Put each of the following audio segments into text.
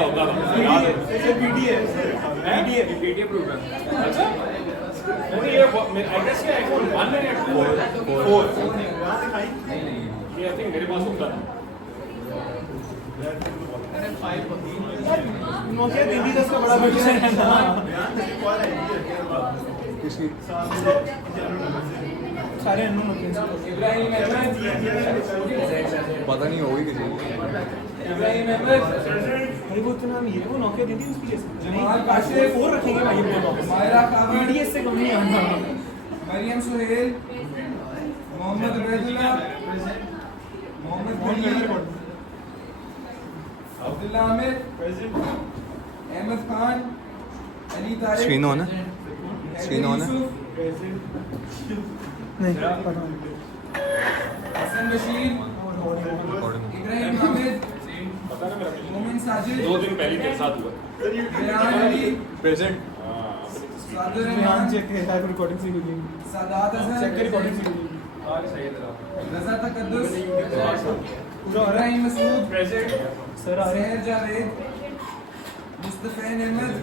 ऐसा होता था याद है पीडीएफ प्रूफ है। अच्छा नहीं ये आई गेस ये iPhone 1 है या 4 ये आई थिंक मेरे पास होता था नोकिया दीदी का बड़ा वर्जन है ना सारे अननोन नोकिया इब्राहिम अहमद पता नहीं होगी किसी को। इब्राहिम अहमद भाई वो तो नाम ये वो नोकिया दीदी उसकी जैसे जमाल काशिफ 4 रखेंगे भाई अपने पास मायरा कामर पीडीएस से कम नहीं आना मरियम सुहेल मोहम्मद उबैदुल्लाह मोहम्मद वली अब्दुल्ला आमिर अहमद खान अली तारिक स्क्रीन ऑन है? स्क्रीन ऑन है? नहीं पता नहीं हसन बशीर इब्राहिम हामिद पता ना मेरा मोमिन साजिद 2 दिन पहले तेरे साथ हुआ बिलाल अली प्रेजेंट। सादर ध्यान रहमान चेक है लाइव रिकॉर्डिंग से हुई सादात चेक हसन कर रिकॉर्डिंग से हुई रजा तकद्दुस पूरा आ रहा है इब्राहिम मसूद सर आ रहे सहर जावेद मुस्तफैन अहमद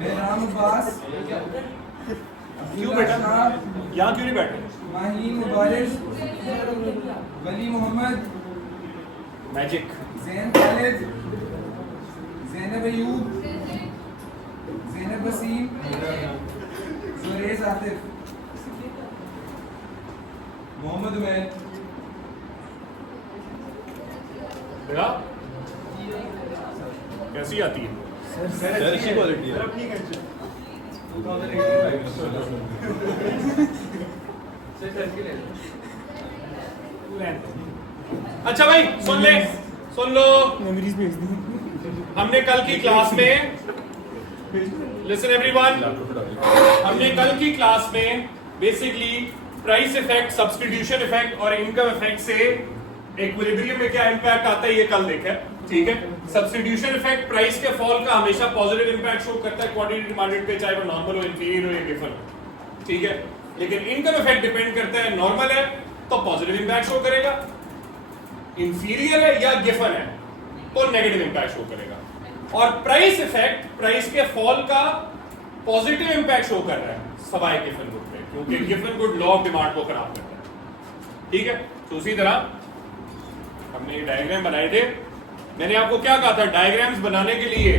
मेहराम अब्बास क्यों बेटा यहाँ क्यों नहीं बैठे माहीन मुबारिश वली मोहम्मद मैजिक जैन खालिद जैनब अयूब जैनब वसीम जुरेज आतिफ मोहम्मद उमैर देखा कैसी आती है सर अच्छी क्वालिटी है। अच्छा भाई सुन लो मेमोरीज भेज दी हमने कल की क्लास में लिसन एवरीवन हमने कल की क्लास में basically price effect substitution effect और इनकम इफेक्ट से इक्विलिब्रियम में क्या इंपैक्ट आता है ये कल देखा है, ठीक है। सब्स्टिट्यूशन इफेक्ट प्राइस के फॉल का हमेशा पॉजिटिव इंपैक्ट शो करता है क्वांटिटी डिमांडेड पे, चाहे वो नॉर्मल हो, इंफीरियर हो या गिवन हो, ठीक है। लेकिन इनकम इफेक्ट डिपेंड करता है नॉर्मल है तो पॉजिटिव इंपैक्ट शो करेगा, इंफीरियर है या गिवन है तो नेगेटिव इंपैक्ट शो करेगा। और प्राइस इफेक्ट प्राइस के फॉल का पॉजिटिव इंपैक्ट शो कर रहा है सवाए गिवन गुड पे, क्योंकि given good law of demand को खराब करता है, ठीक है। तो उसी तरह हमने ये डायग्राम बनाए थे, मैंने आपको क्या कहा था डायग्राम्स बनाने के लिए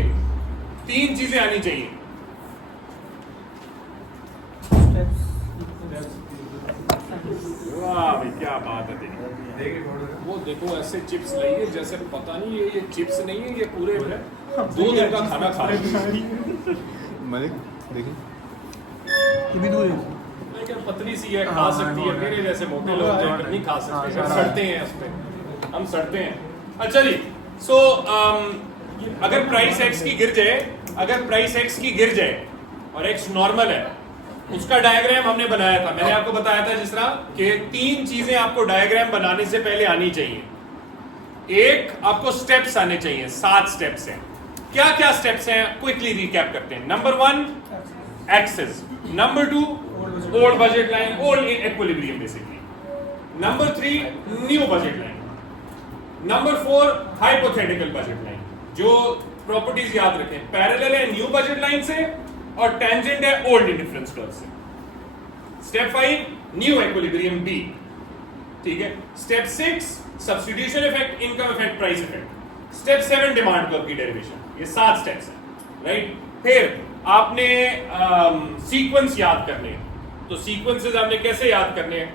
3 चीजें आनी चाहिए। वाह भाई क्या बात है तेरी, वो देखो ऐसे चिप्स लाइए जैसे पता नहीं ये चिप्स नहीं है, ये पूरे 2 दिन का खाना खा रहे हैं। मलिक देखिए ये भी दूर है लेकिन पतली सी है, खा सकती है, मेरे जैसे मोटे लोग तो नहीं खा सकते, सड़ते हैं उस पे, हम सड़ते हैं। अच्छा जी, सो अगर प्राइस एक्स की गिर जाए, अगर प्राइस एक्स की गिर जाए और एक्स नॉर्मल है, उसका डायग्राम हमने बनाया था, मैंने आपको बताया था जिस तरह कि 3 चीजें आपको डायग्राम बनाने से पहले आनी चाहिए। एक, आपको स्टेप्स आने चाहिए, 7 स्टेप्स हैं। क्या क्या स्टेप्स हैं क्विकली रिकैप करते हैं। Number 1 axes, number 2 old budget line, old equilibrium basically, number 3 new budget line, number 4 hypothetical budget line. जो प्रॉपर्टीज याद रखें, पैरेलल है न्यू बजट लाइन से और टेंजेंट है ओल्ड इंडिफरेंस कर्व से। स्टेप 5 न्यू इक्विलिब्रियम बी, ठीक है। Step 6 substitution effect, income effect, price effect. Step 7 demand curve की डेरिवेशन। ये 7 स्टेप्स हैं, राइट। फिर आपने सीक्वेंस याद करने हैं, तो सीक्वेंसेस आपने कैसे याद करने हैं,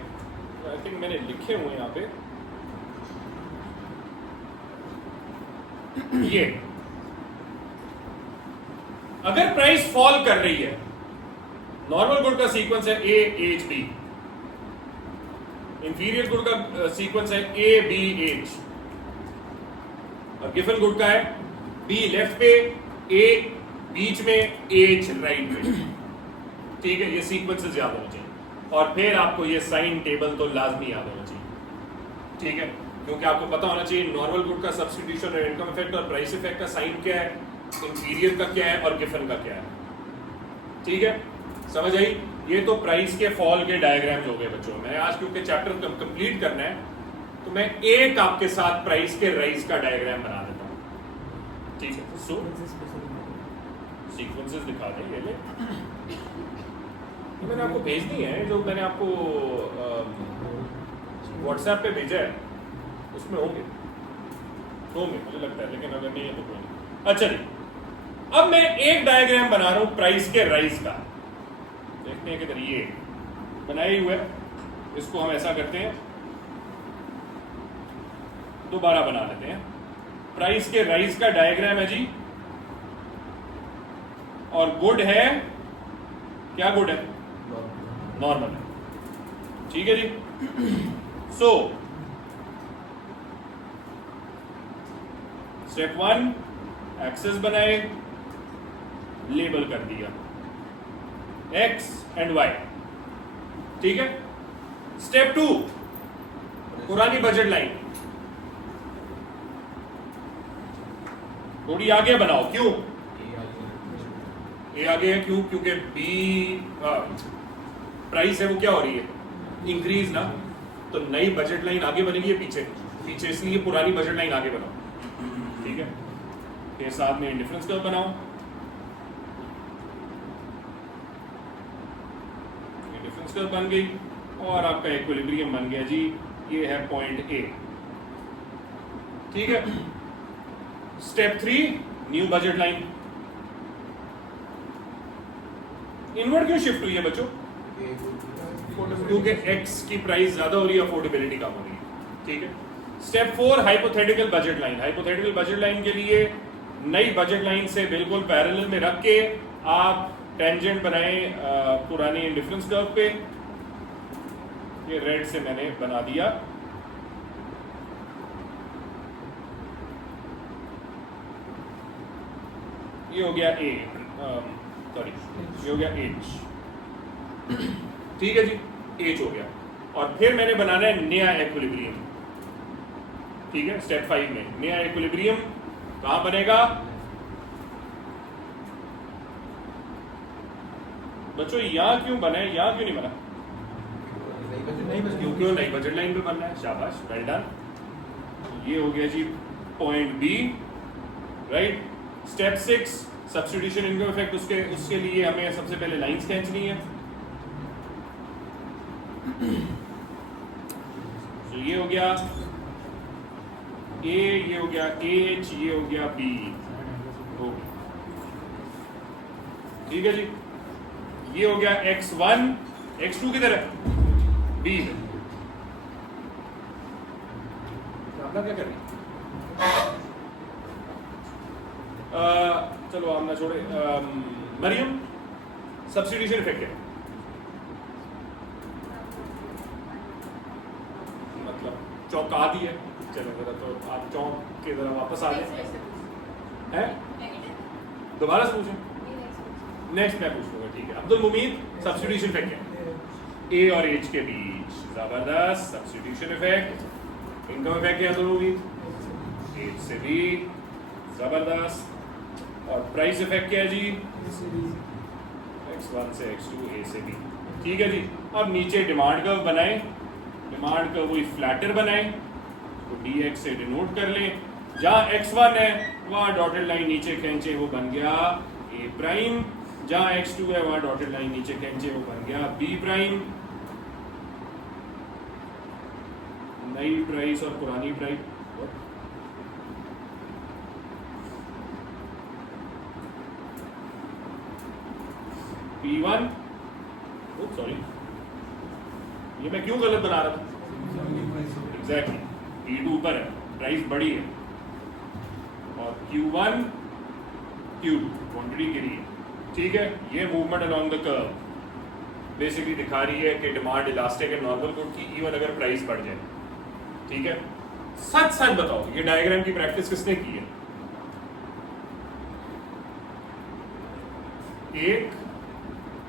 आई थिंक मैंने लिखे हुए यहां पे, ये अगर प्राइस फॉल कर रही है, नॉर्मल गुड का सीक्वेंस है A H B, inferior good का सीक्वेंस है ए बी एच, और गिवन गुड का है बी लेफ्ट पे, ए बीच में, एच राइट पे, ठीक है। ये सीक्वेंसेस याद होने चाहिए। और फिर आपको ये साइन टेबल तो लाजमी याद होना चाहिए, ठीक है, क्योंकि आपको पता होना चाहिए नॉर्मल गुड का सब्स्टिट्यूशन और इनकम इफेक्ट और प्राइस इफेक्ट का साइन क्या है, इंफीरियर का क्या है और गिवन का क्या है, ठीक है। समझ आई। ये तो प्राइस के फॉल के डायग्राम्स हो गए बच्चों। मैं आज क्योंकि चैप्टर कंप्लीट करना है तो मैं एक आपके साथ प्राइस के राइज का डायग्राम बना देता हूं, ठीक है, सो सीक्वेंसेस दिखा दें, ये ले ये मैंने आपको भेज दी है, जो मैंने आपको व्हाट्सएप पे भेजा है उसमें होंगे मुझे लगता है, लेकिन अगर नहीं है तो कोई नहीं। अच्छा जी, अब मैं एक डायग्राम बना रहा हूं प्राइस के राइज का। देखते हैं किधर ये बनाए हुए, इसको हम ऐसा करते हैं, दोबारा बना लेते हैं। प्राइस के राइज का डायग्राम है जी, और गुड है, क्या गुड है? नॉर्मल है, ठीक है जी। सो स्टेप 1 एक्सेस बनाए, लेबल कर दिया एक्स एंड वाई, ठीक है। स्टेप 2 पुरानी बजट लाइन थोड़ी आगे बनाओ, क्यों ए आगे है? क्यों? क्योंकि बी प्राइस है वो क्या हो रही है? इंक्रीज ना, तो नई बजट लाइन आगे बनेगी या पीछे? पीछे, इसलिए पुरानी बजट लाइन आगे बनाओ, ठीक है। फिर साथ में डिफरेंस कर्व बनाओ, ये डिफरेंस कर्व बन गई और आपका इक्विलिब्रियम बन गया जी, ये है पॉइंट ए, ठीक है। Step 3 new budget line. Inward क्यों शिफ्ट हुई है बच्चों? क्योंकि एक्स की प्राइस ज्यादा हो रही है, अफोर्डेबिलिटी कम हो रही है, ठीक है। Step 4 hypothetical budget line. Hypothetical budget line के लिए नई बजट लाइन से बिल्कुल पैरेलल में रख के आप टेंजेंट बनाएं पुरानी डिफरेंस कर्व पे। ये रेड से मैंने बना दिया, ये हो गया ए, सॉरी ये हो गया एच, ठीक है जी, एच हो गया। और फिर मैंने बनाना है नया इक्विलिब्रियम, ठीक है। स्टेप 5 में नया इक्विलिब्रियम कहां बनेगा बच्चों? यहां क्यों बने, यहां क्यों नहीं बना? क्योंकि नई बजट लाइन पे बनना है। शाबाश, वेल डन। ये हो गया जी point B, right. Step 6 substitution income effect, उसके लिए हमें सबसे पहले लाइंस खींचनी है। तो ये हो गया ए, ये हो गया एच, ये हो गया बी, ठीक है जी। ये हो गया x1, x2 किधर है? बी में। क्या कर रही? चलो हम ना छोड़े। मरियम, सब्स्टिट्यूशन इफेक्ट है, मतलब चौंका दी है। चलो जरा तो आप चौंक के जरा वापस आ जाए, हैं? दोबारा से पूछें, नेक्स्ट मैं पूछूंगा, ठीक है। अब्दुल मुमीद, सब्स्टिट्यूशन इफेक्ट है ए और एच के बीच। जबरदस्त, सब्स्टिट्यूशन इफेक्ट। इनकम इफेक्ट है अब्दुल मुमीद, एच से बी, जबरदस्त। और प्राइस इफेक्ट क्या है जी? x1 से x2, ए से बी, ठीक है जी। अब नीचे डिमांड कर्व बनाएं, डिमांड कर्व वही फ्लैटर बनाएं, तो dx से डिनोट कर लें। जहां x1 है वहां डॉटेड लाइन नीचे खींचे, वो बन गया ए प्राइम। जहां x2 है वहां डॉटेड लाइन नीचे खींचे, वो बन गया बी प्राइम। नई प्राइस और पुरानी प्राइस, P1, सॉरी ये मैं क्यों गलत बना रहा था? एग्जैक्टली, P2 ऊपर है, प्राइस बड़ी है, और Q1 Q2 क्वांटिटी के लिए, ठीक है। ये movement along the curve basically दिखा रही है कि डिमांड इलास्टिक है नॉर्मल गुड की, इवन अगर प्राइस बढ़ जाए, ठीक है। सच सच बताओ, ये डायग्राम की प्रैक्टिस किसने की है? एक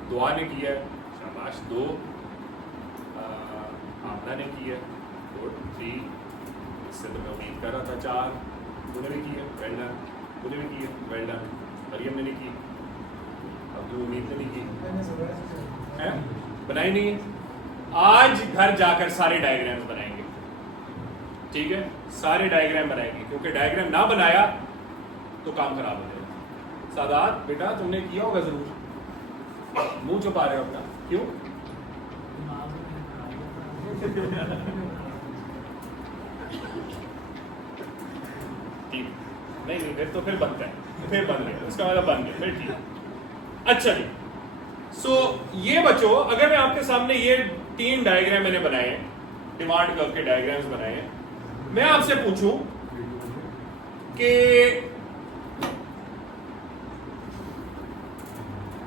दुआ ने किया है, शाबाश। 2 आमना ने की है, 3 इससे तो मैं उम्मीद कर रहा था, 4 मुझे भी की है, वेल डन। मुझे भी की है, वेल डन। मरियम ने नहीं की, अब जो उम्मीद ने नहीं की है, बनाई नहीं है। आज घर जाकर सारे डायग्राम्स बनाएंगे, ठीक है, सारे डायग्राम बनाएंगे, क्योंकि डायग्राम ना बनाया तो काम खराब हो जाएगा। सादात बेटा तुमने किया होगा जरूर, मुंह छुपा रहे हो अपना, क्यों? ठीक, नहीं फिर तो फिर बनता है, फिर बन गया, उसका मतलब बन गया, फिर ठीक। अच्छा जी, सो ये बच्चों, अगर मैं आपके सामने ये 3 डायग्राम मैंने बनाए हैं, डिमांड कर्व के डायग्राम्स बनाए हैं, मैं आपसे पूछूं कि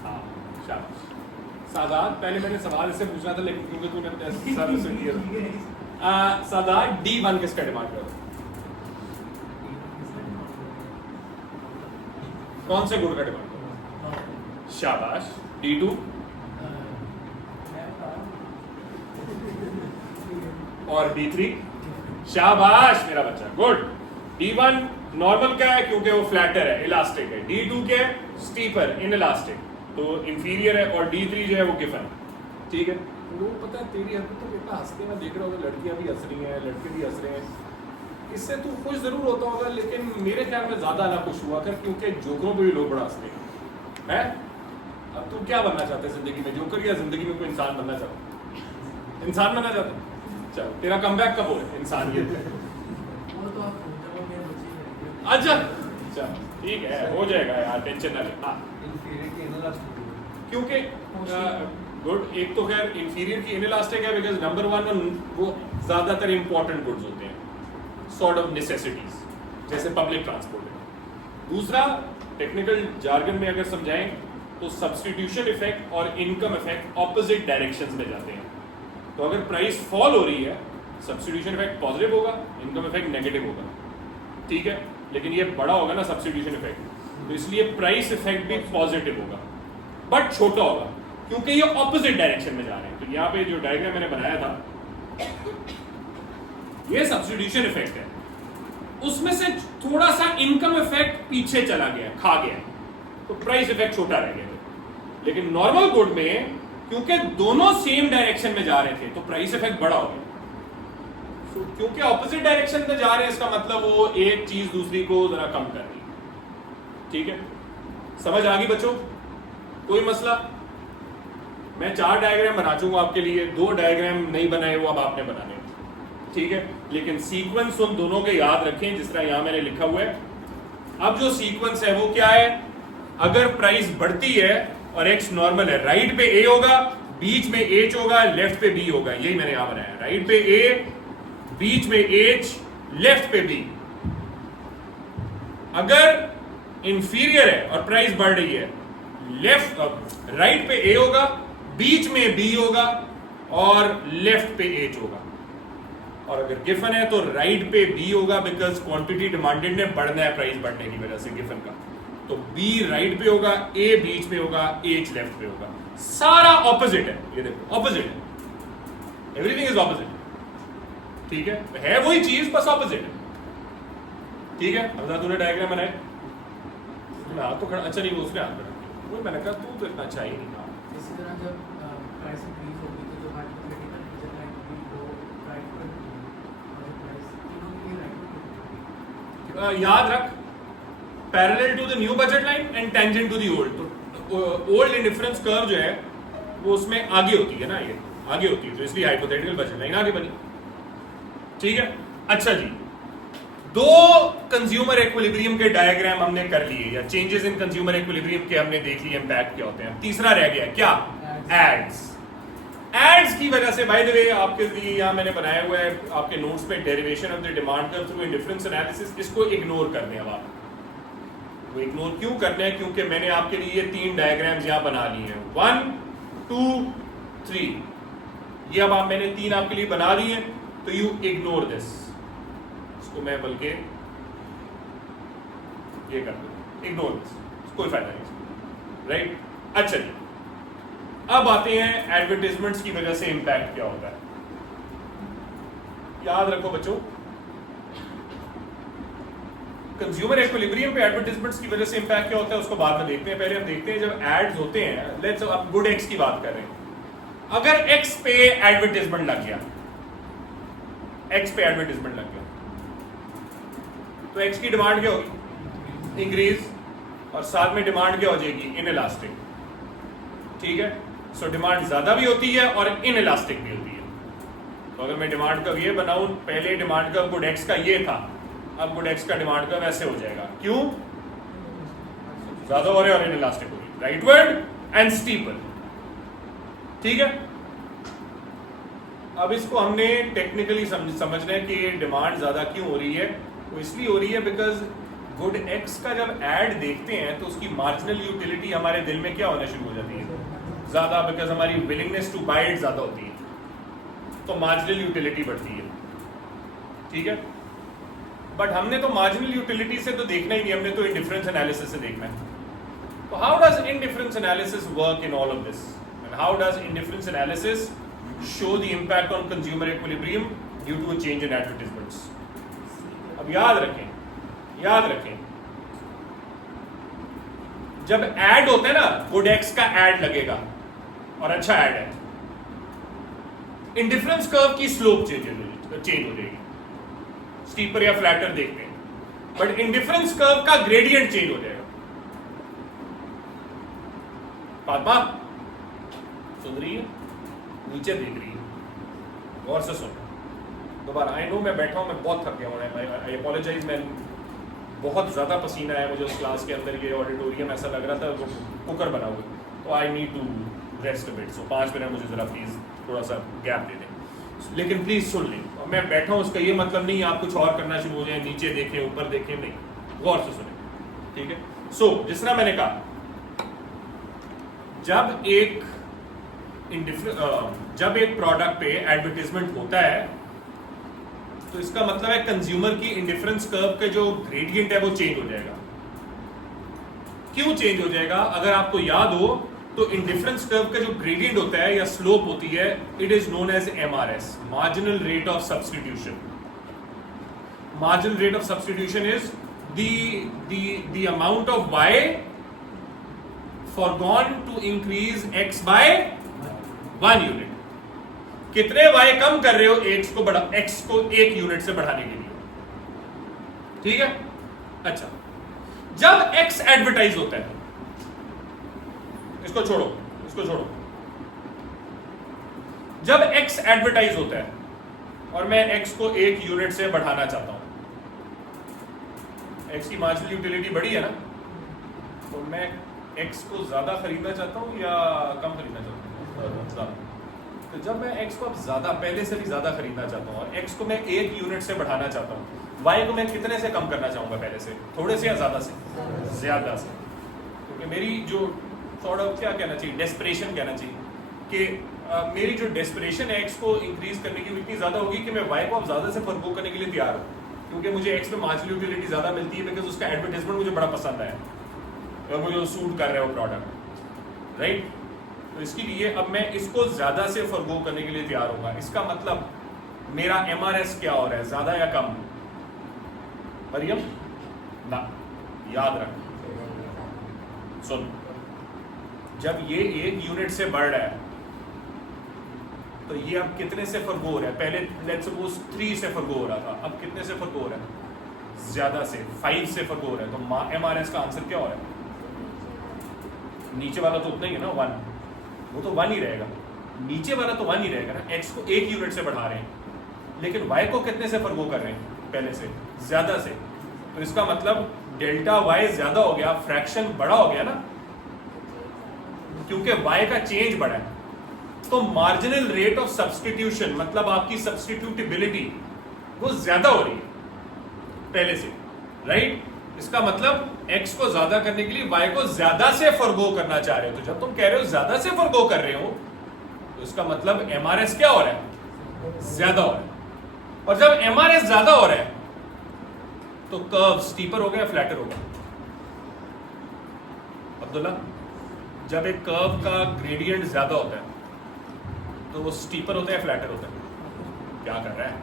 हाँ शाबाश सादात, पहले मैंने सवाल इससे पूछना था लेकिन क्योंकि तूने अपने सर से दिया सादात D1 किसका डिमांड कर्व? कौन से गुण का डिमांड कर्व? शाबाश। D2 और D3, शाबाश मेरा बच्चा, गुड। D1 नॉर्मल क्या है क्योंकि वो फ्लैटर है, इलास्टिक है। D2 क्या है? स्टीपर, इनइलास्टिक, तो इंफीरियर है। और D3 जो है वो गिफन, ठीक है। वो पता है तेरी हरकत तो कितना हंसते हैं, मैं देख रहा हूँ, लड़कियां भी हंस रही हैं, लड़के भी हंस रहे हैं, इससे तू खुश जरूर होता होगा, लेकिन मेरे ख्याल में ज्यादा ना खुश हुआ कर, क्योंकि जोकरों पे भी लोग बड़ा हंसते हैं। अब तू क्या बनना चाहता है जिंदगी में, जोकर या जिंदगी में कोई इंसान बनना चाहता? इंसान बनना चाहता? चल तेरा कमबैक कब हो इंसानियत? अच्छा चल ठीक है, हो जाएगा यार, टेंशन ना ले। क्योंकि गुड, एक तो खैर इंफीरियर की इनइलास्टिक है बिकॉज नंबर 1 वो ज्यादातर इंपॉर्टेंट गुड्स होते हैं, सॉर्ट ऑफ नेसेसिटीज, जैसे पब्लिक ट्रांसपोर्ट है। दूसरा, टेक्निकल जार्गन में अगर समझाएं तो सब्स्टिट्यूशन इफेक्ट और इनकम इफेक्ट ऑपोजिट डायरेक्शंस में जाते हैं। तो अगर प्राइस फॉल हो रही है, सब्स्टिट्यूशन इफेक्ट पॉजिटिव होगा, इनकम इफेक्ट नेगेटिव होगा, ठीक है। लेकिन ये बड़ा होगा ना सब्स्टिट्यूशन इफेक्ट, तो इसलिए प्राइस इफेक्ट भी पॉजिटिव होगा, बट छोटा होगा क्योंकि ये ऑपोजिट डायरेक्शन में जा रहे हैं। तो यहाँ पे जो डायग्राम मैंने बनाया था, ये सब्स्टिट्यूशन इफेक्ट है, उसमें से थोड़ा सा इनकम इफेक्ट पीछे चला गया, खा गया, तो प्राइस इफेक्ट छोटा रह गया। लेकिन नॉर्मल गुड में क्योंकि दोनों सेम डायरेक्शन में जा रहे थे, तो प्राइस इफेक्ट बड़ा हो गया। तो क्योंकि ऑपोजिट डायरेक्शन में जा रहे हैं, इसका मतलब वो एक चीज दूसरी को जरा कम कर रही है, ठीक है। समझ आ गई बच्चों? कोई मसला? मैं 4 डायग्राम बना चुका आपके लिए, 2 डायग्राम नहीं बनाए, वो अब आपने बनाने, ठीक है। लेकिन सीक्वेंस उन दोनों के याद रखें जिस तरह यहां मैंने लिखा हुआ है। अब जो सीक्वेंस है वो क्या है? अगर प्राइस बढ़ती है और एक्स नॉर्मल है, राइट पे ए होगा, बीच में एच होगा, लेफ्ट पे बी होगा, यही मैंने यहां बनाया, राइट पे ए, बीच में एच, लेफ्ट पे बी। अगर इंफीरियर है और प्राइस बढ़ रही है, राइट पे ए होगा, बीच में बी होगा और लेफ्ट पे एच होगा। और अगर गिफन है तो राइट पे बी होगा, बिकॉज क्वांटिटी डिमांडेड ने बढ़ना है प्राइस बढ़ने की वजह से गिफन का, तो बी राइट पे होगा, ए बीच में होगा, एच लेफ्ट पे होगा। सारा ऑपोजिट है, ये देखो ऑपोजिट है, एवरीथिंग इज ऑपोजिट, ठीक है वही चीज बस ऑपोजिट है, ठीक है। अब तूने डायग्राम बनाए, हाथ तो खड़ा, अच्छा नहीं वो उसने हाथ बढ़ा, वो मैंने कहा तू तो इतना अच्छा ही नहीं था। इसी तरह जब प्राइस इंक्रीज होगी तो जो हाइपोथेटिकल बजट लाइन होगी वो राइट पर और जो प्राइस तीनों के लिए राइट पर। याद रख, parallel to the new budget line and tangent to the old. तो ओल्ड इंडिफरेंस कर्व जो है वो उसमें आगे होती है ना, ये आगे होती है, तो इसलिए हाइपोथेटिकल बजट लाइन आगे बनी, ठीक है। अच्छा जी, 2 कंज्यूमर इक्विलिब्रियम के डायग्राम हमने कर लिए, या चेंजेस इन कंज्यूमर इक्विलिब्रियम के हमने देख लिए इम्पैक्ट क्या होते हैं। तीसरा रह गया क्या? एड्स। एड्स की वजह से, बाय द वे, आपके लिए यहां मैंने बनाया हुआ है आपके नोट्स पे, derivation of the demand curve through indifference analysis. इसको इग्नोर करने हैं अब आप, वो इग्नोर क्यों करना है? क्योंकि मैंने आपके लिए 3 डायग्राम्स यहां बना लिए हैं, 1 2 3। ये अब आप, मैंने 3 आपके लिए बना लिए हैं, तो यू इग्नोर दिस, इसको मैं बल्कि ये कर दूं, इग्नोर दिस, कोई फायदा नहीं, राइट। अच्छा जी, अब आते हैं एडवर्टाइजमेंट्स की वजह से इंपैक्ट क्या होता है। याद रखो बच्चों, कंज्यूमर इक्विलिब्रियम पे एडवर्टाइजमेंट्स की वजह से इंपैक्ट क्या होता है उसको बाद में देखते हैं। पहले हम देखते हैं जब एड्स होते हैं, लेट्स अब गुड एक्स की बात कर रहे हैं, अगर एक्स पे एडवर्टाइजमेंट लग गया, एक्स पे एडवर्टाइजमेंट लग गया, तो एक्स की डिमांड क्या होगी? इंक्रीज, और साथ में डिमांड क्या हो जाएगी? इनइलास्टिक। ठीक है, सो डिमांड ज्यादा भी होती है और इनइलास्टिक भी होती है। तो अगर मैं डिमांड कर्व ये बनाऊं, पहले डिमांड कर्व गुड एक्स का ये था, अब गुड एक्स का डिमांड कर्व ऐसे हो जाएगा। क्यों? ज्यादा हो रहे और इनइलास्टिक हो रही, राइटवर्ड एंड स्टीपर। ठीक है, अब इसको हमने टेक्निकली समझना है कि डिमांड ज्यादा क्यों हो रही है। वो इसलिए हो रही है बिकॉज गुड एक्स का जब एड देखते हैं तो उसकी मार्जिनल यूटिलिटी हमारे दिल में क्या होना शुरू हो जाती है? ज्यादा, बिकॉज हमारी विलिंगनेस टू बाय इट ज्यादा होती है, तो मार्जिनल यूटिलिटी बढ़ती है। ठीक है, बट हमने तो मार्जिनल यूटिलिटी से तो देखना ही नहीं, हमने तो इंडिफरेंस एनालिसिस से देखना है। तो how does indifference analysis work in all of this, and how does indifference analysis show the impact on consumer equilibrium due to a change in advertisements? अब याद रखें जब ऐड होता है ना, गुड एक्स का ऐड लगेगा और अच्छा ऐड है, इंडिफरेंस कर्व की स्लोप चेंज हो जाएगी, स्टीपर या फ्लैटर देखते हैं, बट इंडिफरेंस कर्व का ग्रेडियंट चेंज हो जाएगा। पापा सुन रही है? नीचे देख रही है, गौर से सुन दोबारा। आई नो मैं बैठा हूं, मैं बहुत थक गया हूं, आई अपोलोजाइज। मैं बहुत ज़्यादा पसीना आया मुझे उस क्लास के अंदर, ये ऑडिटोरियम ऐसा लग रहा था वो कुकर बना हुआ, तो I need to rest a bit. So 5 minute मुझे ज़रा प्लीज़ थोड़ा सा गैप दे दें, लेकिन प्लीज़ सुन लें। मैं बैठा हूँ, उसका ये मतलब नहीं आप कुछ और करना शुरू हो जाए, नीचे देखें ऊपर देखें, नहीं, गौर से सुने। ठीक है, सो जिस तरह मैंने कहा, जब एक प्रोडक्ट पे एडवर्टाइजमेंट होता है तो इसका मतलब है कंज्यूमर की इंडिफरेंस कर्व के जो ग्रेडियंट है वो चेंज हो जाएगा। क्यों चेंज हो जाएगा? अगर आपको याद हो तो इंडिफरेंस कर्व का जो ग्रेडियंट होता है या स्लोप होती है, it is known as MRS, marginal rate of substitution. Marginal rate of substitution is the amount of y foregone to increase x by 1 unit. कितने y कम कर रहे हो x को 1 यूनिट से बढ़ाने के लिए। ठीक है, अच्छा, जब x एडवर्टाइज होता है, इसको छोड़ो, जब x एडवर्टाइज होता है और मैं x को 1 यूनिट से बढ़ाना चाहता हूं, x की मार्जिनल यूटिलिटी बढ़ी है ना, तो मैं x को ज्यादा खरीदना चाहता हूं या कम खरीदना चाहता हूं? ज्यादा। तो जब मैं x को अब ज्यादा, पहले से भी ज्यादा खरीदना चाहता हूं और x को मैं 1 यूनिट से बढ़ाना चाहता हूं, y को मैं कितने से कम करना चाहूंगा? पहले से थोड़े से या ज्यादा से? ज्यादा से। क्योंकि मेरी जो सॉर्ट ऑफ क्या कहना चाहिए, डेस्परेशन कहना चाहिए कि मेरी जो डेस्परेशन है x को इंक्रीज करने की, इतनी ज्यादा होगी कि मैं y को अब ज्यादा से फॉरगो करने के लिए तैयार हूँ, क्योंकि मुझे x में मार्जिनल यूटिलिटी ज्यादा मिलती है, बिकॉज उसका एडवर्टाइजमेंट मुझे बड़ा पसंद आया और मुझे सूट कर रहा है वो प्रोडक्ट, राइट? तो इसके लिए अब मैं इसको ज्यादा से फॉरगो करने के लिए तैयार होगा। इसका मतलब मेरा MRS क्या हो रहा है, ज्यादा या कम? मरियम ना, याद रख, सुन, जब ये 1 यूनिट से बढ़ रहा है तो ये अब कितने से फॉरगो हो रहा है? पहले लेट्स सपोज 3 से फॉरगो हो रहा था, अब कितने से फॉरगो हो रहा है? ज्यादा से, 5 से फॉरगो हो रहा है। तो MRS का आंसर क्या हो रहा है? नीचे वाला तो उतना ही है ना, 1, वो तो 1 ही रहेगा, नीचे वाला तो 1 ही रहेगा ना। x को 1 यूनिट से बढ़ा रहे हैं, लेकिन y को कितने से फॉरगो कर रहे हैं? पहले से, ज्यादा से। तो इसका मतलब डेल्टा y ज्यादा हो गया, फ्रैक्शन बड़ा हो गया ना, क्योंकि y का चेंज बढ़ा है। तो मार्जिनल रेट ऑफ सब्स्टिट्यूशन, मतलब आपकी सब्स्टिट्यूटेबिलिटी, वो ज्यादा हो रही है पहले से, राइट? इसका मतलब x को ज्यादा करने के लिए y को ज्यादा से फॉरगो करना चाह रहे हो। तो जब तुम कह रहे हो ज्यादा से फॉरगो कर रहे हो, तो इसका मतलब MRS क्या हो रहा है? ज्यादा हो रहा है। और जब MRS ज्यादा हो रहा है तो कर्व स्टीपर हो गया, फ्लैटर हो गया? अब्दुल्ला, जब एक कर्व का ग्रेडियंट ज्यादा होता है तो वो स्टीपर होता है, फ्लैटर होता है? क्या कर रहा है?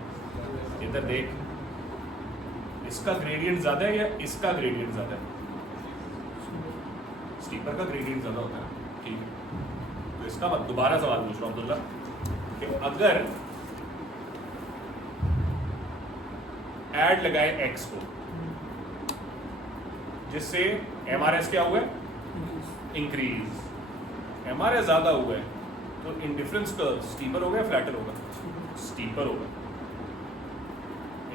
इधर देख, इसका ग्रेडियंट ज्यादा है या इसका ग्रेडियंट ज्यादा है? स्टीपर का ग्रेडियंट ज्यादा होता है, ठीक है। तो इसका मैं दोबारा सवाल पूछ रहा हूं अब्दुल्ला कि अगर ऐड लगाए x को, जिससे MRS क्या हुआ है, इंक्रीज। MRS ज्यादा हुआ है तो इंडिफरेंस कर्व स्टीपर होगा या फ्लैटर होगा, स्टीपर होगा।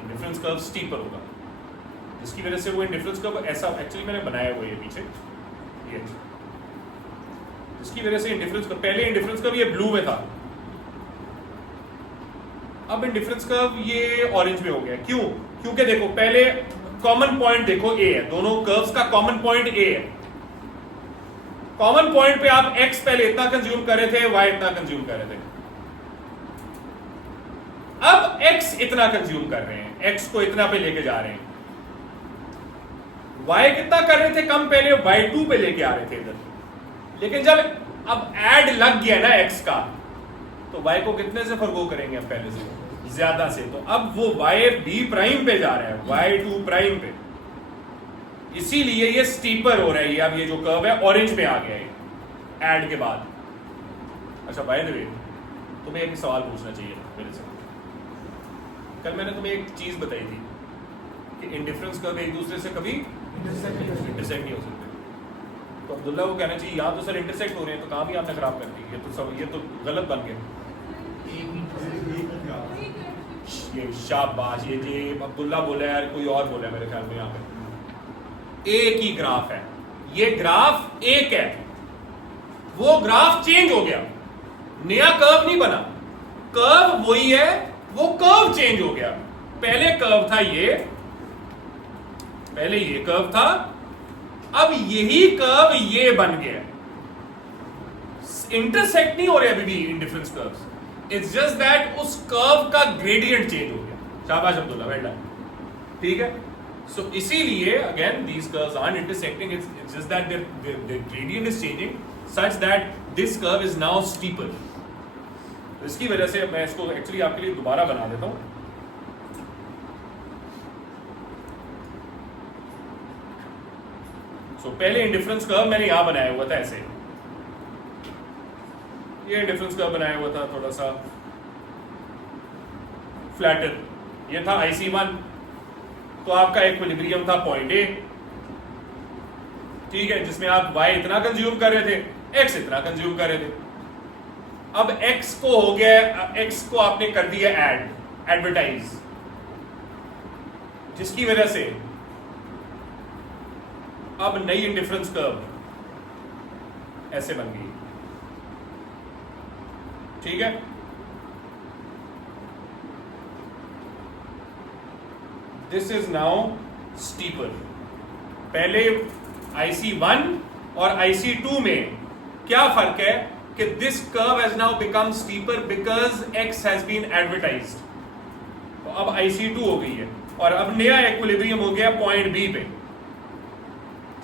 इंडिफरेंस कर्व स्टीपर होगा, जिसकी वजह से वो इंडिफरेंस कर्व ऐसा एक्चुअली मैंने बनाया हुआ है पीछे, ये जिसकी वजह से इंडिफरेंस कर्व, पहले इंडिफरेंस कर्व ये ब्लू में था, अब इंडिफरेंस कर्व ये ऑरेंज में हो गया। क्यों? क्योंकि देखो पहले कॉमन पॉइंट देखो ए है, दोनों कर्व्स का कॉमन पॉइंट ए है। कॉमन पॉइंट पे आप x पहले इतना कंज्यूम कर रहे थे, y इतना कंज्यूम कर रहे थे, अब x इतना कंज्यूम कर रहे हैं, x को इतना पे लेके जा रहे हैं। y कितना कर रहे थे कम, पहले y2 पे लेके आ रहे थे इधर, लेकिन जब अब ऐड लग गया ना x का, तो y को कितने से फर्गो करेंगे हम, पहले से ज्यादा से। तो अब वो y b प्राइम पे जा रहा है, y2 प्राइम पे, इसीलिए ये स्टीपर हो रहा है। ये अब ये जो कर्व है ऑरेंज में आ गया है ऐड के बाद। अच्छा बाय द वे, तुम्हें एक सवाल पूछना चाहिए मेरे से। कल मैंने तुम्हें एक चीज बताई थी कि इंडिफरेंस कर्व एक दूसरे से कभी इंटरसेक्ट नहीं हो सकते। तो अब्दुल्ला को कहना चाहिए यहाँ तो सर इंटरसेक्ट हो रहे हैं, तो कहाँ भी आपने खराब कर दी, ये तो गलत बन गया। ये शाबाश, ये अब्दुल्ला बोला है, यार कोई और बोला है मेरे ख्याल में। यहाँ पे एक ही ग्राफ है, ये ग्राफ एक है, वो ग्राफ चेंज हो गया, नया कर्व नहीं बना, कर्व वही है, वो कर्व चेंज हो गया। पहले कर्व था ये, पहले ये कर्व था, अब यही कर्व ये बन गया। इंटरसेक्ट नहीं हो रहे अभी भी indifference curves, it's just that उस कर्व का ग्रेडियंट चेंज हो गया। शाबाश अब्दुल्ला, वेल डन, ठीक है। So इसीलिए again these curves aren't intersecting, it's just that their gradient is changing such that this curve is now steeper. तो इसकी वजह से मैं इसको एक्चुअली आपके लिए दोबारा बना देता हूं। So पहले इंडिफरेंस कर्व मैंने यहां बनाया हुआ था ऐसे, ये इंडिफरेंस कर्व बनाया हुआ था थोड़ा सा फ्लैटर, ये था IC1, तो आपका इक्विलिब्रियम था पॉइंट ए, ठीक है, जिसमें आप y इतना कंज्यूम कर रहे थे, x इतना कंज्यूम कर रहे थे। अब x को हो गया, x को आपने कर दिया एडवर्टाइज, जिसकी वजह से अब नई इंडिफरेंस कर्व ऐसे बन गई, ठीक है। This is now steeper. पहले IC1 और IC2 में क्या फर्क है कि this curve has now become steeper because x has been advertised. तो अब IC2 हो गई है और अब नया इक्विलिब्रियम हो गया पॉइंट B पे,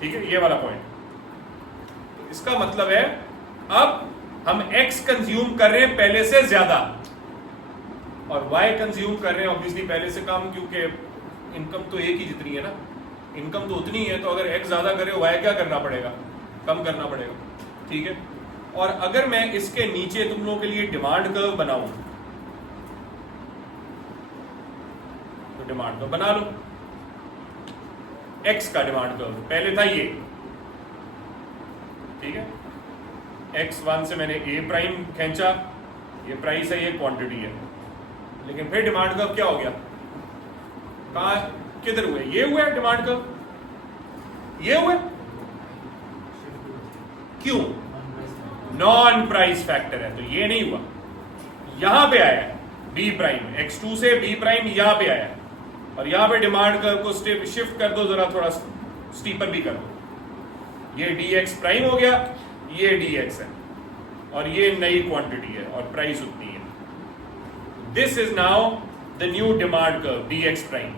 ठीक है, ये वाला पॉइंट। तो इसका मतलब है अब हम x कंज्यूम कर रहे हैं पहले से ज्यादा और y कंज्यूम कर रहे हैं ऑब्वियसली पहले से कम, क्योंकि इनकम तो एक ही जितनी है ना, इनकम तो उतनी है, तो अगर x ज्यादा करे y क्या करना पड़ेगा, कम करना पड़ेगा, ठीक है। और अगर मैं इसके नीचे तुम लोगों के लिए डिमांड कर्व बनाऊं, तो डिमांड कर्व बना लो, x का डिमांड कर्व पहले था ये, ठीक है, x1 से मैंने a प्राइम खींचा, ये प्राइस है, ये क्वांटिटी है, लेकिन फिर डिमांड कर्व क्या हो गया, कहां किधर हुए, ये हुआ डिमांड कर्व, ये हुआ, क्यों, नॉन प्राइस फैक्टर है, तो ये नहीं हुआ, यहां पे आया b प्राइम, x2 से b प्राइम यहां पे आया, और यहां पे डिमांड कर्व को शिफ्ट कर दो जरा, थोड़ा स्टीपर भी कर दो, ये dx प्राइम हो गया, ये dx है, और ये नई क्वांटिटी है और प्राइस उतनी है। This is now the new demand curve dx prime.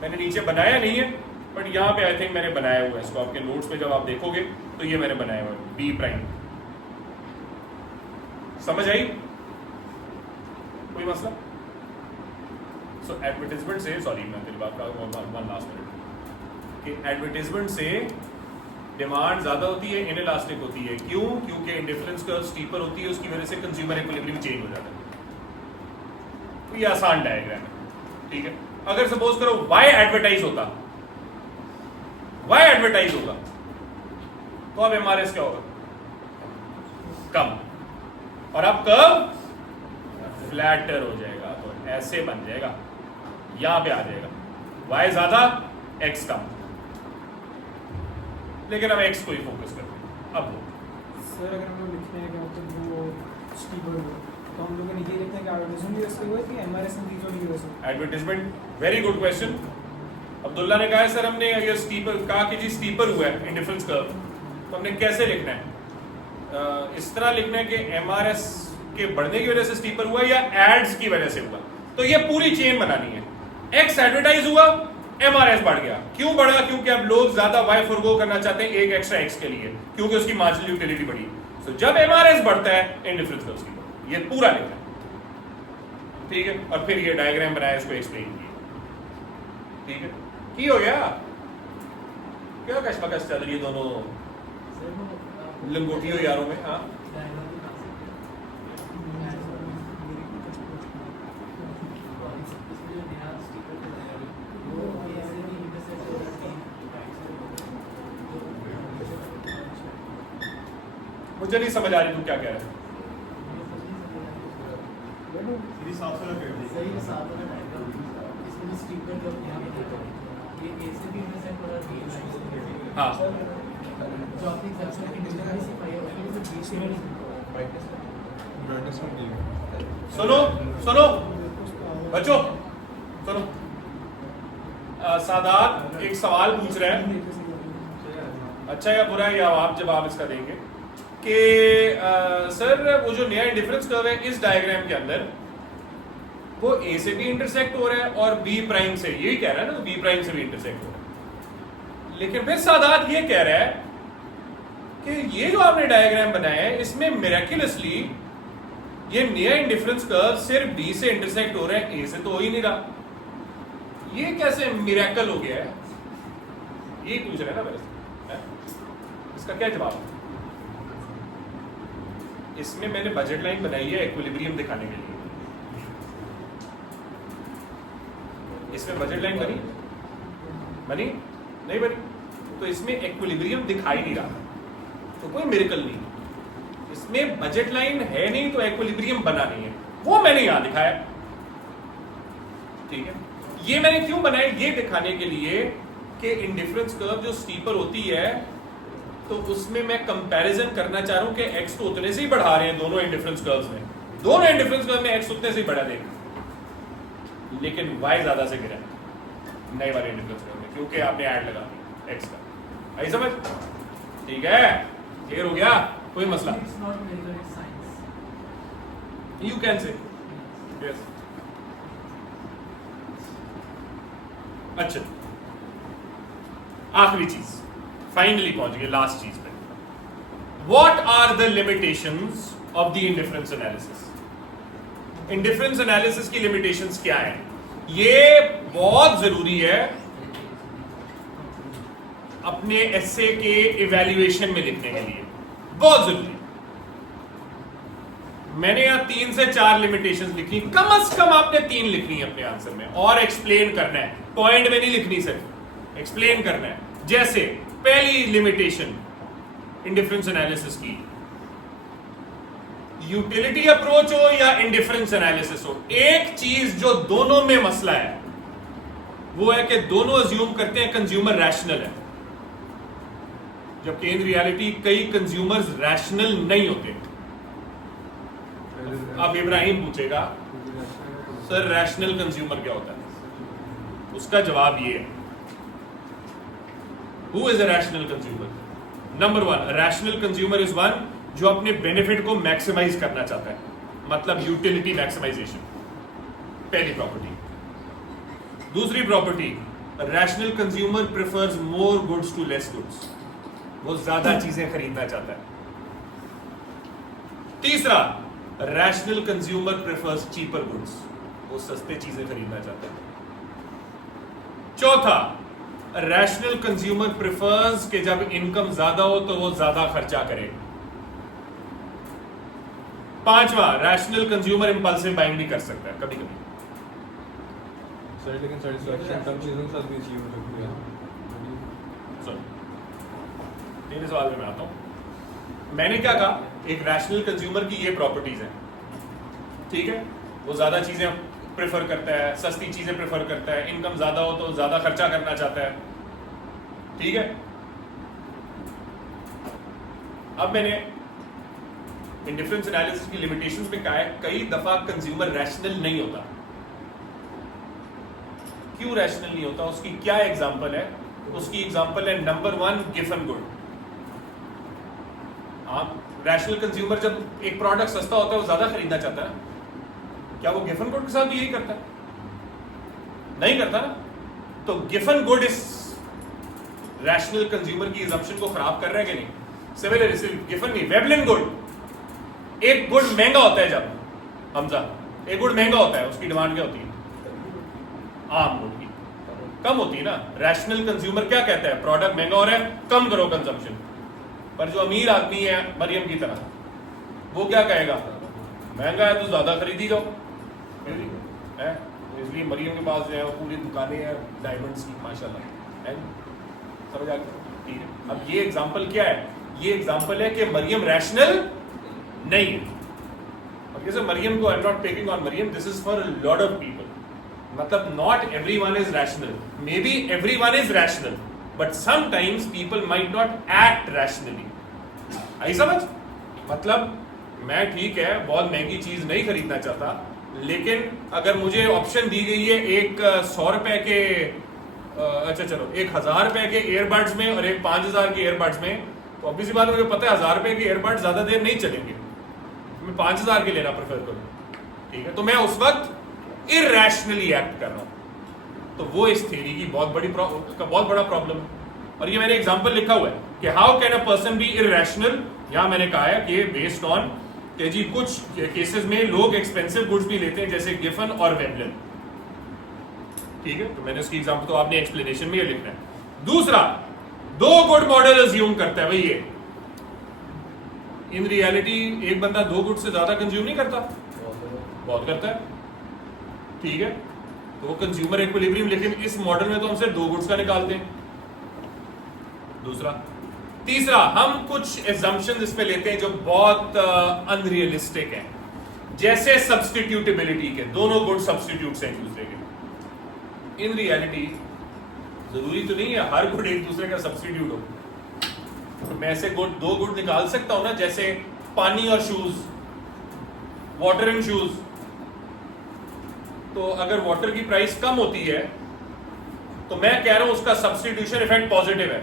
मैंने नीचे बनाया नहीं है, बट यहां पे आई थिंक मैंने बनाया हुआ है, इसको आपके नोट्स में जब आप देखोगे तो ये मैंने बनाया हुआ है b प्राइम। समझ आई कोई मसला? सो एडवर्टाइजमेंट से, सॉरी मैं तेरी बात का वन लास्ट मिनट, कि एडवर्टाइजमेंट से डिमांड ज्यादा होती है, इनइलास्टिक होती है। क्यों? क्योंकि इंडिफरेंस कर्व स्टीपर होती है, उसकी वजह से कंज्यूमर इक्विलिब्रियम चेंज हो जाता है। तो ये आसान डायग्राम है, ठीक है। अगर सपोज करो y एडवर्टाइज होता, वाई एडवर्टाइज होगा तो अब एमआरएस क्या होगा? कम। और अब कर्व फ्लैटर हो जाएगा, तो ऐसे बन जाएगा, यहां पे आ जाएगा, वाई ज्यादा एक्स कम। लेकिन अब एक्स को ही फोकस करते हैं। अब सर अगर हम लोग लिखते हैं कि मतलब वो स्टीपर हो तो हम लोग नीचे लिखते हैं कि एडवर्टाइजमेंट की वजह से हुआ है कि एमआरएस में की वजह से? Advertisement, very good question. Abdullah ने कहा है सर हमने ये स्टीपर कहा कि जी स्टीपर हुआ है इंडिफरेंस कर्व, तो हमने कैसे लिखना है? इस तरह लिखना है कि एमआरएस के बढ़ने की वजह से स्टीपर हुआ या एड्स की वजह से हुआ। तो ये पूरी चेन बनानी है। एक्स एडवर्टाइज हुआ, एमआरएस बढ़ गया। क्यों बढ़ा? क्योंकि अब लोग ज्यादा वाई फॉरगो करना चाहते हैं एक एक्स्ट्रा एक्स के लिए, क्योंकne उसकी मार्जिनल यूटिलिटी बढ़ी। तो जब एमआरएस बढ़ता है इंडिफरेंस कर्व की, ये पूरा लिखा है, ठीक है। और फिर ये डायग्राम बनाया, इसको एक्सप्लेन किया, ठीक है। की हो गया क्या कशमकश चल रही है दोनों लंगोटियों यारों में? हाँ मुझे नहीं समझ आ रही तुम क्या कह रहे हो। हाँ सुनो सुनो बच्चों सुनो, सादात एक सवाल पूछ रहे हैं, अच्छा या बुरा है या आप जवाब इसका देंगे कि सर वो जो नया इंडिफरेंस कर्व है इस डायग्राम के अंदर वो ए से भी इंटरसेक्ट हो रहा है और बी प्राइम से, यही कह रहा है ना, बी प्राइम से भी इंटरसेक्ट हो रहा है। लेकिन फिर सादात ये कह रहा है कि ये जो आपने डायग्राम बनाया है इसमें मिरेक्युलसली ये नया इंडिफरेंस कर्व सिर्फ बी से इंटरसेक्ट हो रहा है, ए से तो हो ही नहीं रहा। ये कैसे मिरेकल हो गया है? ये पूछ रहे हैं ना वैसे, इसका क्या जवाब है? इसमें मैंने बजट लाइन बनाई है इक्विलिब्रियम दिखाने के लिए। इसमें बजट लाइन बनी नहीं बनी, तो इसमें इक्विलिब्रियम दिखाई नहीं रहा, तो कोई मिरेकल नहीं। इसमें बजट लाइन है नहीं तो इक्विलिब्रियम बना नहीं है, वो मैंने यहां दिखाया, ठीक है। ये मैंने क्यों बनाया? ये दिखाने के लिए कि इंडिफरेंस कर्व जो स्टीपर होती है तो उसमें मैं कंपैरिजन करना चाह रहा हूं कि एक्स तो उतने से ही बढ़ा रहे हैं दोनों इंडिफरेंस कर्व्स में, दोनों इंडिफरेंस कर्व में एक्स उतने से ही बढ़ा देगा, लेकिन वाई ज्यादा से गिरा नए वाले इंडिफरेंस कर्व में, क्योंकि आपने ऐड लगा दी एक्स का। आई समझ? ठीक है, क्लियर हो गया? कोई मसला? You can say yes. अच्छा, आखिरी चीज, फाइनली पहुंच गए लास्ट चीज पे। What are the limitations of the indifference analysis? Indifference analysis की लिमिटेशंस क्या है? ये बहुत जरूरी है अपने एसे के इवैल्यूएशन में लिखने के लिए, बहुत जरूरी। मैंने यहां 3 से 4 लिमिटेशंस लिखी, कम से कम आपने 3 लिखनी है अपने आंसर में, और एक्सप्लेन करना है, पॉइंट में नहीं लिखनी, सिर्फ एक्सप्लेन करना है। जैसे पहली लिमिटेशन इंडिफरेंस एनालिसिस की, यूटिलिटी अप्रोच हो या इंडिफरेंस एनालिसिस हो, एक चीज जो दोनों में मसला है वो है कि दोनों अज्यूम करते हैं कंज्यूमर रैशनल है, जबकि इन रियलिटी कई कंज्यूमर्स रैशनल नहीं होते। अब इब्राहिम पूछेगा सर रैशनल कंज्यूमर क्या होता है? उसका जवाब ये है, who is a rational consumer? Number 1, rational consumer is one जो अपने बेनिफिट को मैक्सिमाइज करना चाहता है, मतलब यूटिलिटी मैक्सिमाइजेशन, पहली प्रॉपर्टी। दूसरी property, rational consumer prefers more goods to less goods, वो ज्यादा चीजें खरीदना चाहता है। तीसरा, rational consumer prefers cheaper goods, वो सस्ते चीजें खरीदना चाहता है। चौथा, रैशनल कंज्यूमर प्रेफर्स कि जब इनकम ज्यादा हो तो वो ज्यादा खर्चा करे। पांचवा, रैशनल कंज्यूमर इंपल्सिव बाइंग भी कर सकता है कभी कभी। सर लेकिन सेटिस्फैक्शन कम चीजों के साथ भी अचीव हो सकती है। मेरे सवाल में मैं आता हूँ। मैंने क्या कहा, एक रैशनल कंज्यूमर की ये प्रॉपर्टीज हैं, ठीक है। वो ज्यादा चीजें प्रेफर करता है, सस्ती चीजें प्रेफर करता है, इनकम ज्यादा हो तो ज्यादा खर्चा करना चाहता है, ठीक है। अब मैंने इंडिफरेंस एनालिसिस की लिमिटेशंस में कहा है कई दफा कंज्यूमर रैशनल नहीं होता। क्यों रैशनल नहीं होता, उसकी क्या एग्जांपल है? उसकी एग्जांपल है नंबर 1 गिवन गुड। आप रैशनल कंज्यूमर जब एक प्रोडक्ट सस्ता होता है वो ज्यादा खरीदना चाहता है, क्या वो गिवन गुड के साथ भी यही करता है? नहीं करता ना। तो गिवन गुड इस रैशनल कंज्यूमर की assumption को खराब कर रहा है कि नहीं? सिमिलरली गिवन नहीं, वेबलिन गुड, एक गुड महंगा होता है जब हमजा, एक गुड महंगा होता है, उसकी डिमांड क्या होती है? आम गुड की कम होती है ना। रैशनल कंज्यूमर क्या कहता है? प्रोडक्ट महंगा हो रहा है, कम करो कंजम्पशन। पर जो अमीर आदमी है मरियम की तरह, वो क्या कहेगा? महंगा है तो ज्यादा खरीदी जाओ, है। इसलिए मरियम के पास जो है वो पूरी दुकानें हैं डायमंड्स की, माशाल्लाह, है। समझ आ गया? ठीक है। अब ये एग्जांपल क्या है? ये एग्जांपल है कि मरियम रैशनल नहीं है। और जैसे मरियम को, I am not taking on Maryam, this is for a lot of people. मतलब not everyone is rational, maybe everyone is rational, but sometimes people might not act rationally. आई समझ? मतलब मैं ठीक है बहुत महंगी चीज नहीं खरीदना चाहता, लेकिन अगर मुझे ऑप्शन दी गई है एक 100 रुपए के अच्छा चलो 1000 रुपए के एयरबड्स में और एक 5000 के एयरबड्स में, तो ऑब्वियस बात है मुझे पता है 1000 रुपए के एयरबड्स ज्यादा देर नहीं चलेंगे, मैं 5000 के लेना प्रेफर करूँ, ठीक है। तो मैं उस वक्त इरैशनली एक्ट कर रहा हूं। तो वो इस थ्योरी की बहुत बड़ा प्रॉब्लम है। और ये मैंने एग्जांपल लिखा हुआ है कि how can a person be irrational. यहां मैंने कहा है कि बेस्ड ऑन कि जी कुछ केसेस में लोग एक्सपेंसिव गुड्स भी लेते हैं जैसे गिफन और वेबलिन, ठीक है। तो मैंने उसकी एग्जांपल, तो आपने एक्सप्लेनेशन में ये लिखना है। दूसरा, 2 गुड मॉडल अज्यूम करता है भाई ये। इन रियलिटी एक बंदा 2 गुड से ज्यादा कंज्यूम नहीं करता, बहुत करता है, ठीक है। तो वो कंज्यूमर इक्विलिब्रियम, लेकिन इस मॉडल में तो हम सिर्फ 2 गुड्स का निकालते हैं। दूसरा, तीसरा, हम कुछ एजम्पशंस इस पे लेते हैं जो बहुत अनरियलिस्टिक हैं, जैसे सब्स्टिट्यूटेबिलिटी के, दोनों गुड सब्स्टिट्यूट्स हैं एक दूसरे के। इन रियलिटी जरूरी तो नहीं है हर गुड एक दूसरे का सब्स्टिट्यूट हो। मैं ऐसे गुड 2 गुड निकाल सकता हूं ना, जैसे पानी और शूज, वाटर एंड शूज। तो अगर वाटर की प्राइस कम होती है तो मैं कह रहा हूं उसका सब्स्टिट्यूशन इफेक्ट पॉजिटिव है,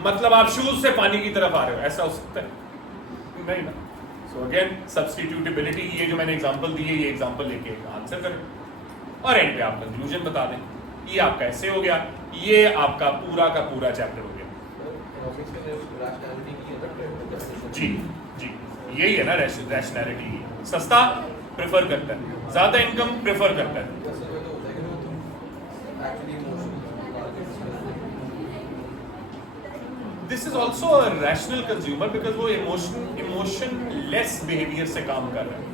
मतलब आप शूज से पानी की तरफ आ रहे हो, ऐसा हो सकता है? नहीं ना। सो अगेन सब्स्टिट्यूटेबिलिटी की ये जो मैंने एग्जांपल दी है, ये एग्जांपल लेके आंसर करें और एंड पे आप कंक्लूजन बता दें। ये आपका ऐसे हो गया, ये आपका पूरा का पूरा चैप्टर हो गया। जी जी, यही है ना रैशनैलिटी। सस्ता प्रेफर करता है, ज्यादा इनकम प्रेफर करता है। This is also a rational consumer because वो इमोशन लेस बिहेवियर से काम कर रहा है।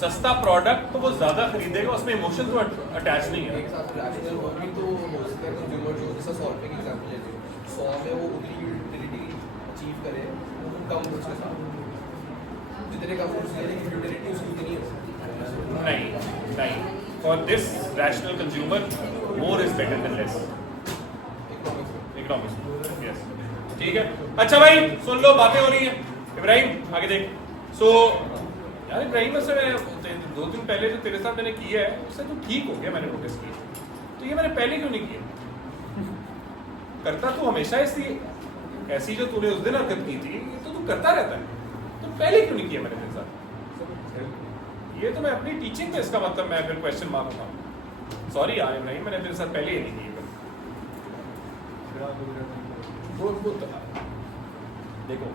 सस्ता प्रोडक्ट तो वो ज्यादा खरीदेगा, उसमें इमोशन तो अटैच नहीं है। एक साथ रैशनल और भी तो हो सकता है कंज्यूमर जो जैसा 100 रुपए की एग्जांपल लेते हैं, 100 में वो उतनी यूटिलिटी अचीव करे कम गुड्स के साथ, जितने का गुड्स लेने की यूटिलिटी उसकी उतनी है। नहीं, for this rational consumer more is better than less. Economics, yes, ठीक है। अच्छा भाई सुन लो, बातें हो रही हैं। इब्राहिम आगे देख। सो यार इब्राहिम, वैसे मैं 2 दिन पहले जो तेरे साथ मैंने किया है उससे तो ठीक हो गया, मैंने नोटिस किया। तो ये मैंने पहले क्यों नहीं किया? करता तू हमेशा इसलिए, ऐसी जो तूने उस दिन हरकत की थी तो तू करता रहता है, तो पहले क्यों नहीं किया मैंने तेरे साथ? ये तो मैं अपनी टीचिंग में, इसका मतलब मैं फिर क्वेश्चन मार्क उठाऊं। सॉरी यार इब्राहिम, मैंने तेरे साथ पहले ही नहीं किया। देखो,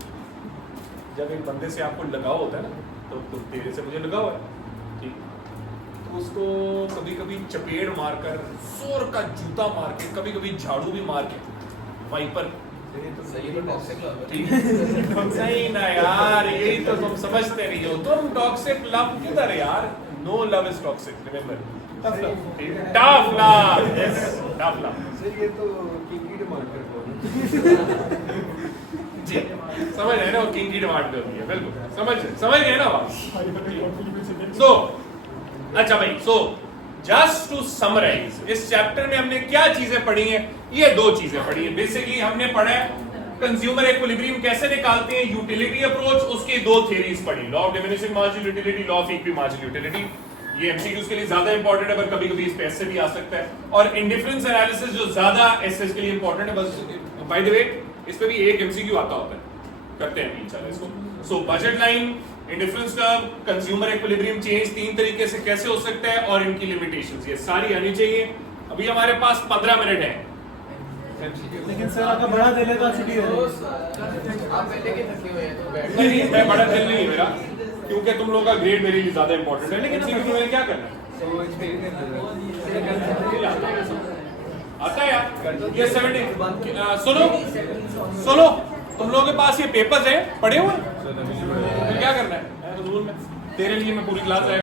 जब एक बंदे से आपको लगाव होता है ना, तो तेरे से मुझे लगाव है, ठीक, तो उसको कभी कभी चपेड़ मारकर, जोर का जूता मार के, कभी कभी झाड़ू भी मार के, वाइपर, सही तो टॉक्सिक लव है। ठीक नहीं ना यार, यही तो तुम समझते नहीं हो। तुम टॉक्सिक लव किधर यार? No love is toxic, remember. Tough love, yes, tough love. Sir ये तो किकी डिमांड कर जी समझ रहे हैं ना, वो किंग की डिमांड होती है, बिल्कुल समझ गए ना बात। सो अच्छा भाई, सो जस्ट टू समराइज, इस चैप्टर में हमने क्या चीजें पढ़ी हैं? ये दो चीजें पढ़ी हैं बेसिकली। हमने पढ़ा है कंज्यूमर इक्विलिब्रियम कैसे निकालते हैं, यूटिलिटी अप्रोच, उसकी दो थ्योरीज पढ़ी, law of diminishing marginal utility, law of equi marginal utility. ये एमसीक्यूज के लिए ज्यादा इंपॉर्टेंट है, पर कभी कभी इस पे ऐसे भी आ सकता है। और इंडिफरेंस एनालिसिस जो ज्यादा एसएस के लिए इंपॉर्टेंट है, बस बाय द वे इस पे भी एक एमसीक्यू आता होता है, करते हैं इंशाल्लाह इसको। So budget line, indifference curve, consumer equilibrium change, तीन तरीके से कैसे हो सकता है और इनकी लिमिटेशंस, ये सारी आनी चाहिए। अभी हमारे पास 15 मिनट है। लेकिन सर अगर बड़ा दे ले तो छुट्टी हो आप पहले के थके हुए हैं तो बैठ नहीं, मैं बड़ा दिल नहीं है मेरा, क्योंकि तुम लोगों का ग्रेड मेरे लिए ज्यादा इंपॉर्टेंट है। लेकिन एमसीक्यू में क्या करना है? तो आता है यार ये 70। सुनो तुम लोगों के पास ये पेपर्स हैं पढ़े हुए हैं? फिर क्या करना है? तेरे लिए मैं पूरी क्लास